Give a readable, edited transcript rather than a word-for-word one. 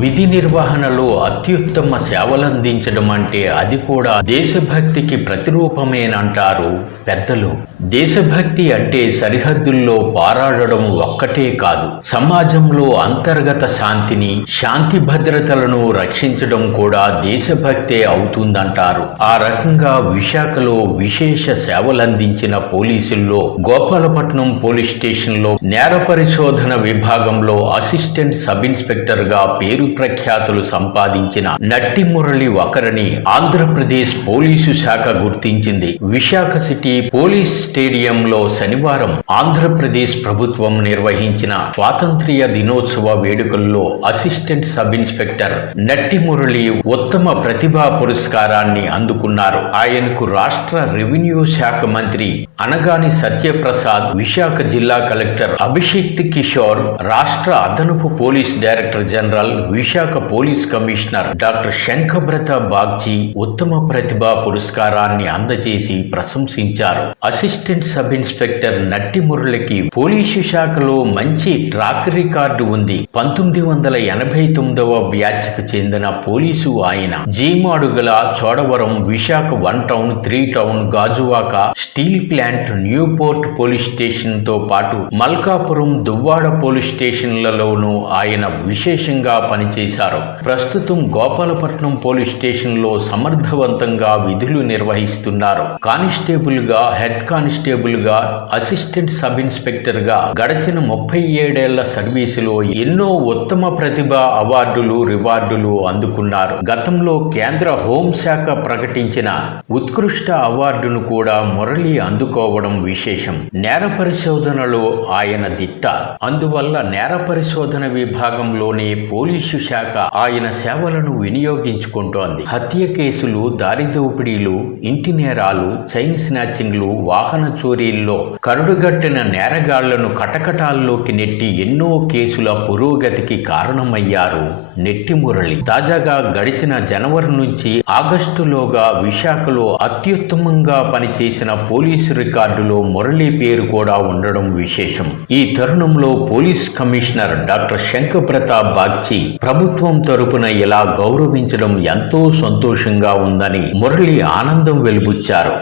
విధి నిర్వహణలో అత్యుత్తమ సేవలందించడం అంటే అది కూడా దేశభక్తికి ప్రతిరూపమేనంటారు పెద్దలు. దేశభక్తి అంటే సరిహద్దుల్లో పోరాడడం ఒక్కటే కాదు, సమాజంలో అంతర్గత శాంతిని, శాంతి భద్రతలను రక్షించడం కూడా దేశభక్తే అవుతుందంటారు. ఆ రకంగా విశాఖలో విశేష సేవలందించిన పోలీసుల్లో గోపాలపట్నం పోలీస్ స్టేషన్లో నేర పరిశోధన విభాగంలో అసిస్టెంట్ సబ్ ఇన్స్పెక్టర్ గా పేరు ప్రఖ్యాతులు సంపాదించిన నట్టి మురళి ఒకరని ఆంధ్రప్రదేశ్ పోలీసు శాఖ గుర్తించింది. విశాఖ సిటీ పోలీస్ స్టేడియంలో శనివారం ఆంధ్రప్రదేశ్ ప్రభుత్వం నిర్వహించిన స్వాతంత్ర్య దినోత్సవ వేడుకల్లో అసిస్టెంట్ సబ్ ఇన్స్పెక్టర్ నట్టి మురళి ఉత్తమ ప్రతిభా పురస్కారాన్ని అందుకున్నారు. ఆయనకు రాష్ట్ర రెవెన్యూ శాఖ మంత్రి అనగాని సత్యప్రసాద్, విశాఖ జిల్లా కలెక్టర్ అభిషేక్ కిషోర్, రాష్ట్ర అదనపు police director general, Visakha police commissioner doctor Shankhabrata Bagchi ఉత్తమ ప్రతిభా పురస్కారాన్ని అందజేసి ప్రశంసించారు. అసిస్టెంట్ సబ్ ఇన్స్పెక్టర్ నట్టి మురళికి పోలీసు శాఖలో మంచి ట్రాక్ రికార్డు ఉంది. 1989వ బ్యాచ్కు చెందిన పోలీసు ఆయన. G Madugula, Chodavaram, Visakha 1 town, 3 town, Gajuwaka, steel plant, Newport police station తో పాటు మల్కాపురం, దువ్వాడ పోలీస్ స్టేషన్లలోనూ ఆయన విశేషంగా పనిచేశారు. ప్రస్తుతం గోపాలపట్నం పోలీస్ స్టేషన్లో సమర్థవంతంగా విధులు నిర్వహిస్తున్నారు. కానిస్టేబుల్ గా, హెడ్ కానిస్టేబుల్ గా, అసిస్టెంట్ సబ్ ఇన్స్పెక్టర్ గా గడిచిన 37 సర్వీసులో ఎన్నో ఉత్తమ ప్రతిభ అవార్డులు, రివార్డులు అందుకున్నారు. గతంలో కేంద్ర హోంశాఖ ప్రకటించిన ఉత్కృష్ట అవార్డును కూడా మురళి అందుకోవడం విశేషం. నేర పరిశోధనలో ఆయన దిట్ట. అందువల్ల నేర పరిశోధన విభాగంలోనే పోలీసు శాఖ ఆయన సేవలను వినియోగించుకుంటోంది. హత్య కేసులు, దారి దోపిడీలు, ఇంటి నేరాలు, చైన్ స్నాచింగ్లు, వాహన చోరీల్లో కరుడుగట్టిన నేరగాళ్లను కటకటాల్లోకి నెట్టి ఎన్నో కేసుల పురోగతికి కారణమయ్యారు నెట్టి మురళి. తాజాగా గడిచిన జనవరి నుంచి ఆగస్టులోగా విశాఖలో అత్యుత్తమంగా పనిచేసిన పోలీసు రికార్డులో మురళి పేరు కూడా ఉండడం విశేషం. ఈ తరుణంలో పోలీస్ కమిషనర్ డాక్టర్ శంఖప్రతాప్ బాగ్చి ప్రభుత్వం తరపున ఇలా గౌరవించడం ఎంతో సంతోషంగా ఉందని మురళి ఆనందం వెలిబుచ్చారు.